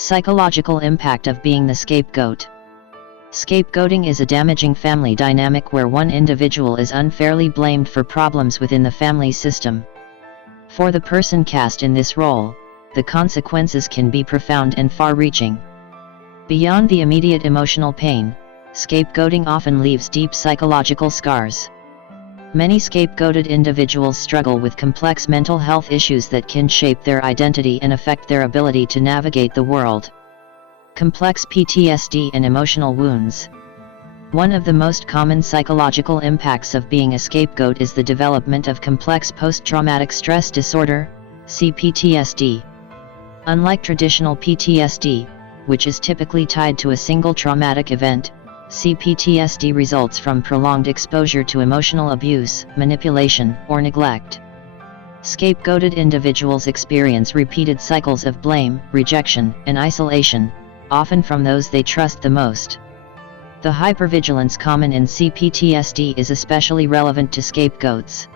Psychological impact of being the scapegoat. Scapegoating is a damaging family dynamic where one individual is unfairly blamed for problems within the family system. For the person cast in this role, the consequences can be profound and far-reaching. Beyond the immediate emotional pain, scapegoating often leaves deep psychological scars. Many scapegoated individuals struggle with complex mental health issues that can shape their identity and affect their ability to navigate the world. Complex PTSD and emotional wounds. One of the most common psychological impacts of being a scapegoat is the development of complex post-traumatic stress disorder, CPTSD. Unlike traditional PTSD, which is typically tied to a single traumatic event, CPTSD results from prolonged exposure to emotional abuse, manipulation, or neglect. Scapegoated individuals experience repeated cycles of blame, rejection, and isolation, often from those they trust the most. The hypervigilance common in CPTSD is especially relevant to scapegoats.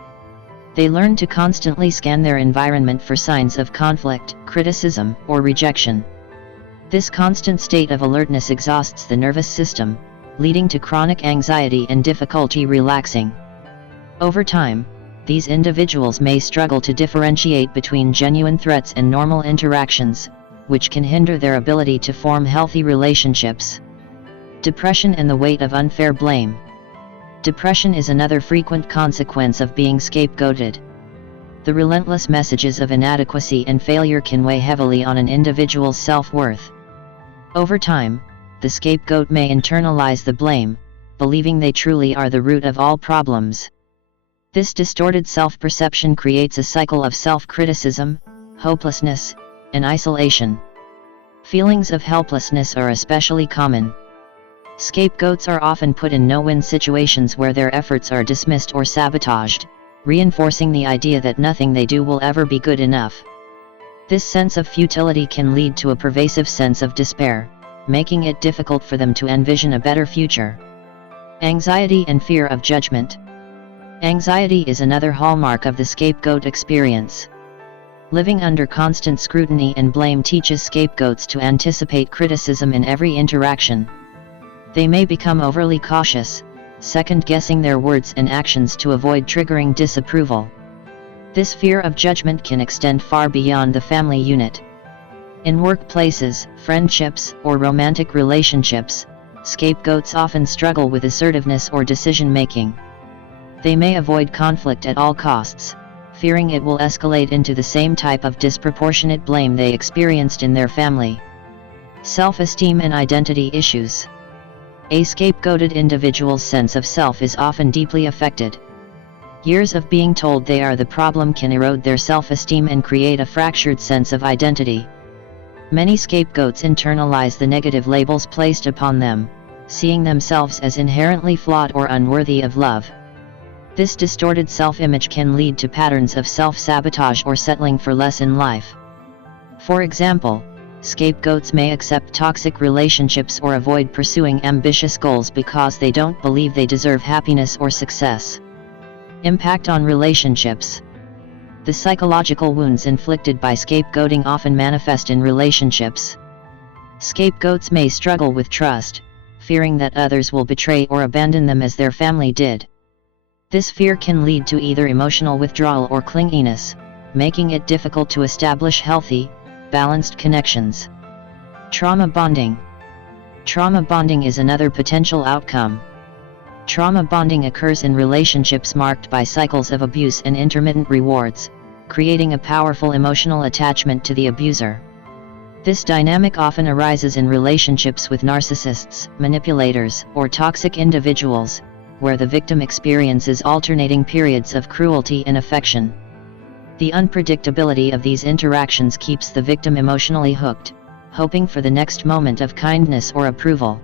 They learn to constantly scan their environment for signs of conflict, criticism, or rejection. This constant state of alertness exhausts the nervous system, leading to chronic anxiety and difficulty relaxing. Over time, these individuals may struggle to differentiate between genuine threats and normal interactions, which can hinder their ability to form healthy relationships. Depression and the weight of unfair blame. Depression is another frequent consequence of being scapegoated. The relentless messages of inadequacy and failure can weigh heavily on an individual's self-worth. Over time, the scapegoat may internalize the blame, believing they truly are the root of all problems. This distorted self-perception creates a cycle of self-criticism, hopelessness, and isolation. Feelings of helplessness are especially common. Scapegoats are often put in no-win situations where their efforts are dismissed or sabotaged, reinforcing the idea that nothing they do will ever be good enough. This sense of futility can lead to a pervasive sense of despair, making it difficult for them to envision a better future. Anxiety and fear of judgment. Anxiety is another hallmark of the scapegoat experience. Living under constant scrutiny and blame teaches scapegoats to anticipate criticism in every interaction. They may become overly cautious, second-guessing their words and actions to avoid triggering disapproval. This fear of judgment can extend far beyond the family unit. In workplaces, friendships, or romantic relationships, scapegoats often struggle with assertiveness or decision-making. They may avoid conflict at all costs, fearing it will escalate into the same type of disproportionate blame they experienced in their family. Self-esteem and identity issues. A scapegoated individual's sense of self is often deeply affected. Years of being told they are the problem can erode their self-esteem and create a fractured sense of identity. Many scapegoats internalize the negative labels placed upon them, seeing themselves as inherently flawed or unworthy of love. This distorted self-image can lead to patterns of self-sabotage or settling for less in life. For example, scapegoats may accept toxic relationships or avoid pursuing ambitious goals because they don't believe they deserve happiness or success. Impact on relationships. The psychological wounds inflicted by scapegoating often manifest in relationships. Scapegoats may struggle with trust, fearing that others will betray or abandon them as their family did. This fear can lead to either emotional withdrawal or clinginess, making it difficult to establish healthy, balanced connections. Trauma bonding. Trauma bonding is another potential outcome. Trauma bonding occurs in relationships marked by cycles of abuse and intermittent rewards, creating a powerful emotional attachment to the abuser. This dynamic often arises in relationships with narcissists, manipulators, or toxic individuals, where the victim experiences alternating periods of cruelty and affection. The unpredictability of these interactions keeps the victim emotionally hooked, hoping for the next moment of kindness or approval.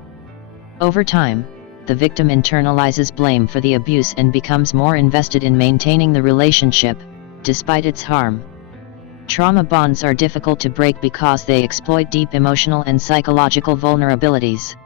Over time, the victim internalizes blame for the abuse and becomes more invested in maintaining the relationship, despite its harm. Trauma bonds are difficult to break because they exploit deep emotional and psychological vulnerabilities.